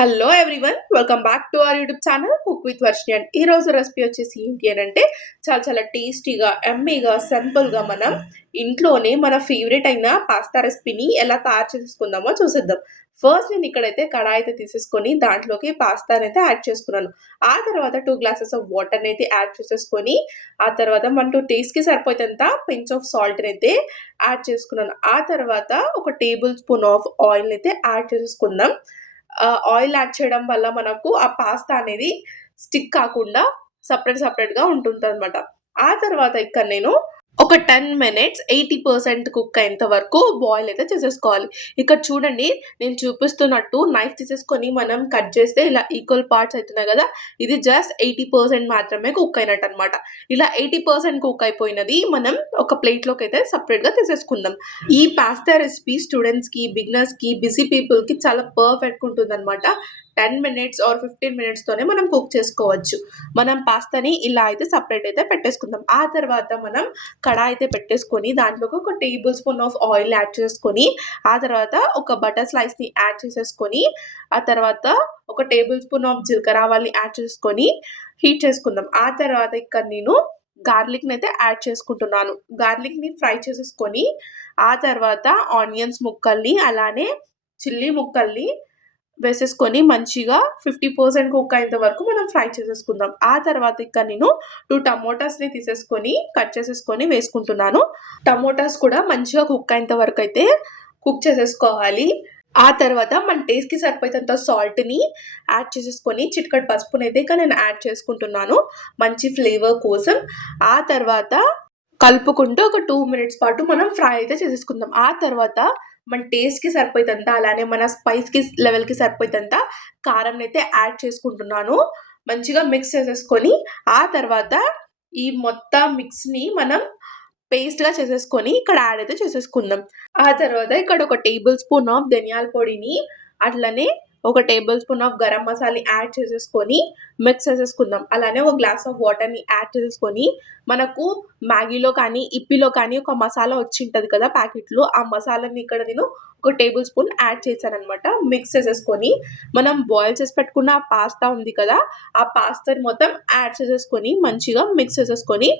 Hello everyone, welcome back to our YouTube channel cook with Varshini. And ఈ రోజు recipe వచ్చేసి ఏంటి అని అంటే చాలా చాలా టేస్టీగా, ఎమ్మీగా, సింపుల్గా మనం ఇంట్లోనే మన ఫేవరెట్ అయిన పాస్తా రెసిపీని ఎలా తయారు చేసుకుందామో చూసేద్దాం. ఫస్ట్ నేను ఇక్కడైతే కడాయి అయితే తీసేసుకొని దాంట్లోకి పాస్తాని అయితే యాడ్ చేసుకున్నాను. ఆ తర్వాత 2 గ్లాసెస్ ఆఫ్ వాటర్ని అయితే యాడ్ చేసేసుకొని ఆ తర్వాత మనకు టేస్ట్కి సరిపోయేంత పించ్ ఆఫ్ సాల్ట్ని అయితే యాడ్ చేసుకున్నాను. ఆ తర్వాత ఒక టేబుల్ స్పూన్ ఆఫ్ ఆయిల్ అయితే యాడ్ చేసేసుకుందాం. ఆయిల్ యాడ్ చేయడం వల్ల మనకు ఆ పాస్తా అనేది స్టిక్ కాకుండా సెపరేట్‌గా ఉంటుందనమాట. ఆ తర్వాత ఇక్కడ నేను ఒక 10 మినిట్స్ 80% కుక్ అయ్యేంత వరకు బాయిల్ అయితే చేసేసుకోవాలి. ఇక్కడ చూడండి, నేను చూపిస్తున్నట్టు నైఫ్ తీసేసుకొని మనం కట్ చేస్తే ఇలా ఈక్వల్ పార్ట్స్ అయితున్నాయి గదా! ఇది జస్ట్ 80% మాత్రమే కుక్ అయినట్టనమాట. ఇలా 80% కుక్ అయిపోయినది మనం ఒక ప్లేట్‌లోకైతే సెపరేట్‌గా తీసేసుకుందాం. ఈ పాస్తా రెసిపీ స్టూడెంట్స్‌కి, బిగినర్స్‌కి, బిజీ పీపుల్‌కి చాలా పర్ఫెక్ట్‌గా ఉంటుందనమాట. 10 మినిట్స్ ఆర్ 15 మినిట్స్‌తోనే మనం కుక్ చేసుకోవచ్చు. మనం పాస్తాని ఇలా అయితే సెపరేట్ అయితే పెట్టేసుకుందాం. ఆ తర్వాత మనం కడాయి అయితే పెట్టేసుకొని దాంట్లోకి ఒక table spoon of oil add చేసుకొని, ఆ తర్వాత ఒక బటర్ స్లైస్‌ని యాడ్ చేసేసుకొని, ఆ తర్వాత ఒక టేబుల్ స్పూన్ ఆఫ్ జీలకర్ర ఆవాల్ని యాడ్ చేసుకొని హీట్ చేసుకుందాం. ఆ తర్వాత ఇక్కడ నేను గార్లిక్‌ని అయితే యాడ్ చేసుకుంటున్నాను. గార్లిక్‌ని ఫ్రై చేసేసుకొని, ఆ తర్వాత ఆనియన్స్ ముక్కల్ని అలానే చిల్లీ ముక్కల్ని వేసేసుకొని మంచిగా 50% కుక్ అయ్యేంత వరకు మనం ఫ్రై చేసేసుకుందాం. ఆ తర్వాత ఇక్కడ నేను 2 టమోటాస్‌ని తీసేసుకొని కట్ చేసేసుకొని వేసుకుంటున్నాను. టమోటాస్ కూడా మంచిగా కుక్ అయ్యేంత వరకైతే కుక్ చేసేసుకోవాలి. ఆ తర్వాత మన టేస్ట్‌కి సరిపోయేంత సాల్ట్‌ని యాడ్ చేసేసుకొని చిటికెడు పసుపునైతే ఇక నేను యాడ్ చేసుకుంటున్నాను మంచి ఫ్లేవర్ కోసం. ఆ తర్వాత కలుపుకుంటూ ఒక 2 మినిట్స్ పాటు మనం ఫ్రై అయితే చేసేసుకుందాం. ఆ తర్వాత మన టేస్ట్‌కి సరిపోయేంత అలానే మన స్పైస్‌కి లెవెల్‌కి సరిపోయేంత కారంనైతే యాడ్ చేసుకుంటున్నాను. మంచిగా మిక్స్ చేసేసుకొని ఆ తర్వాత ఈ మొత్తం మిక్స్‌ని మనం పేస్ట్‌గా చేసేసుకొని ఇక్కడ యాడ్ అయితే చేసేసుకుందాం. ఆ తర్వాత ఇక్కడ ఒక టేబుల్ స్పూన్ ఆఫ్ ధనియాల పొడిని, అట్లనే ఒక టేబుల్ స్పూన్ ఆఫ్ గరం మసాలాని యాడ్ చేసేసుకొని మిక్స్ చేసేసుకుందాం. అలానే ఒక గ్లాస్ ఆఫ్ వాటర్‌ని యాడ్ చేసేసుకొని మనకు మ్యాగీలో కానీ, ఇప్పిలో కానీ ఒక మసాలా వచ్చింటది కదా ప్యాకెట్‌లో. ఆ మసాలాని ఇక్కడ నేను ఒక టేబుల్ స్పూన్ యాడ్ చేశాననమాట. మిక్స్ చేసేసుకొని మనం బాయిల్ చేసి పెట్టుకున్న ఆ పాస్తా ఉంది కదా! ఆ పాస్తాని మొత్తం యాడ్ చేసేసుకొని మంచిగా మిక్స్ చేసేసుకొని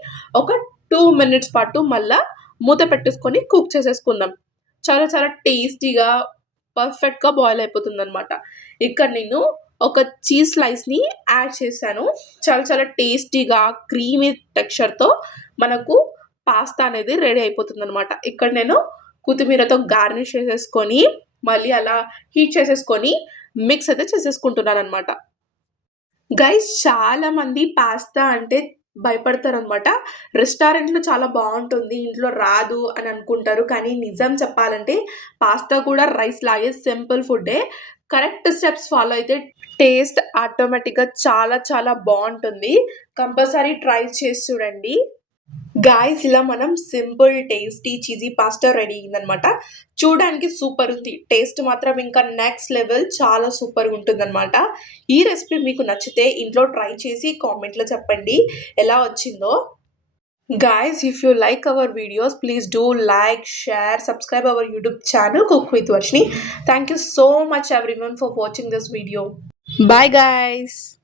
ఒక 2 మినిట్స్ పాటు మళ్ళా మూత పెట్టేసుకొని కుక్ చేసేసుకుందాం. చాలా చాలా టేస్టీగా, పర్ఫెక్ట్‌గా బాయిల్ అయిపోతుందనమాట. ఇక్కడ నేను ఒక చీజ్ స్లైస్‌ని యాడ్ చేశాను. చాలా చాలా టేస్టీగా, క్రీమీ టెక్స్చర్‌తో మనకు పాస్తా అనేది రెడీ అయిపోతుందనమాట. ఇక్కడ నేను కొత్తిమీరతో గార్నిష్ చేసేసుకొని, మళ్ళీ అలా హీట్ చేసేసుకొని మిక్స్ అయితే చేసేసుకుంటున్నాననమాట. గైస్, చాలామంది పాస్తా అంటే భయపడతారనమాట. రెస్టారెంట్‌లో చాలా బావుంటుంది, ఇంట్లో రాదు అని అనుకుంటారు. కానీ నిజం చెప్పాలంటే పాస్తా కూడా రైస్ లాగే సింపుల్ ఫుడ్డే. కరెక్ట్ స్టెప్స్ ఫాలో అయితే టేస్ట్ ఆటోమేటిక్‌గా చాలా చాలా బావుంటుంది. కంపల్సరీ ట్రై చేసి చూడండి. గాయ్స్, ఇలా మనం simple, tasty, cheesy pasta ready అయిందనమాట. చూడడానికి సూపర్ ఉంది. టేస్ట్ మాత్రం ఇంకా నెక్స్ట్ లెవెల్, చాలా సూపర్‌గా ఉంటుందనమాట. ఈ రెసిపీ మీకు నచ్చితే ఇంట్లో ట్రై చేసి కామెంట్‌లో చెప్పండి ఎలా వచ్చిందో. Guys, if you like our videos, please do like, share, subscribe our YouTube channel Cook with Varshini. Thank you so much everyone for watching this video. Bye guys.